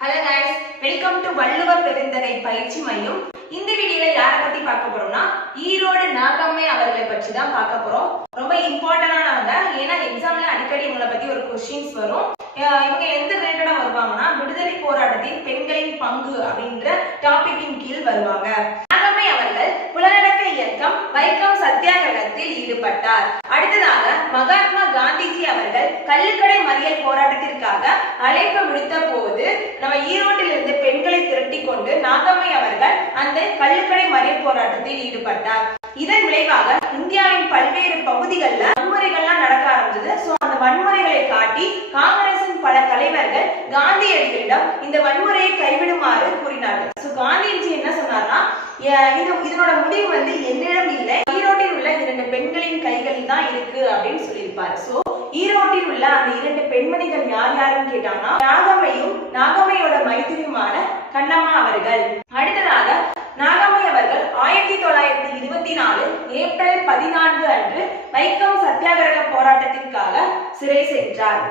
Hello guys, welcome to வள்ளுவ பெருந்தகை பயிற்சி மையம். இந்த வீடியோல யார பத்தி பார்க்க போறோம்னா ஈரோடு நாகம்மை அவர்களை பற்றி தான் பார்க்க போறோம். ரொம்ப இம்பார்ட்டன்டானவங்க. ஏன்னா எக்ஸாம்ல அடிக்கடி இவங்களை பத்தி ஒரு क्वेश्चंस வரும். இவங்க எந்த ரிலேட்டடா வருவாங்கன்னா விடுதலை போராட்டத்தில் பெண்களின் பங்கு அப்படின்ற டாபிக்கின் கீழ் வருவாங்க. நாகம்மை அவர்கள் புலனடக்க இயக்கம் வைக்கம் சத்தியாகிரகத்தில் ஈடுபட்டார். அடுத்ததாக மகாத்மா காந்திஜி அவர்கள் கள்ளுக்கடை மறியல் போராட்டத்திற்காக அழைப்பு விடுத்த போது நம்ம ஈரோட்டில் இருந்து பெண்களை திரட்டி கொண்டு நாகம்மை அவர்கள் அந்த கள்ளுக்கடை மறியல் போராட்டத்தில் ஈடுபட்டார். இதன் விளைவாக இந்தியாவின் பல்வேறு பகுதிகளில் வன்முறைகள்லாம் நடக்க ஆரம்பிச்சது. சோ அந்த வன்முறைகளை காட்டி காங்கிரசின் பல தலைவர்கள் காந்தியடிகளிடம் இந்த வன்முறையை கைவிடுமாறு கூறினார்கள். சோ காந்திஜி என்ன சொன்னார்னா, இதனோட முடிவு என்னிடம் இல்லை, ஈரோட்டில் உள்ள 2 பெண்களின் கைகளில் தான் இருக்கு அப்படின்னு சொல்லியிருப்பாரு. சோ ஈரோட்டில் உள்ள அந்த 2 பெண்மணிகள் யார் யாருன்னு கேட்டாங்கன்னா நாகம்மையும் நாகம்மையோட மைத்துனியுமான கண்ணம்மா அவர்கள். அடுத்ததாக நாகம்மை அவர்கள் 1924 ஏப்ரல் 14 அன்று வைக்கம் சத்தியாகிரக போராட்டத்திற்காக சிறை சென்றார்.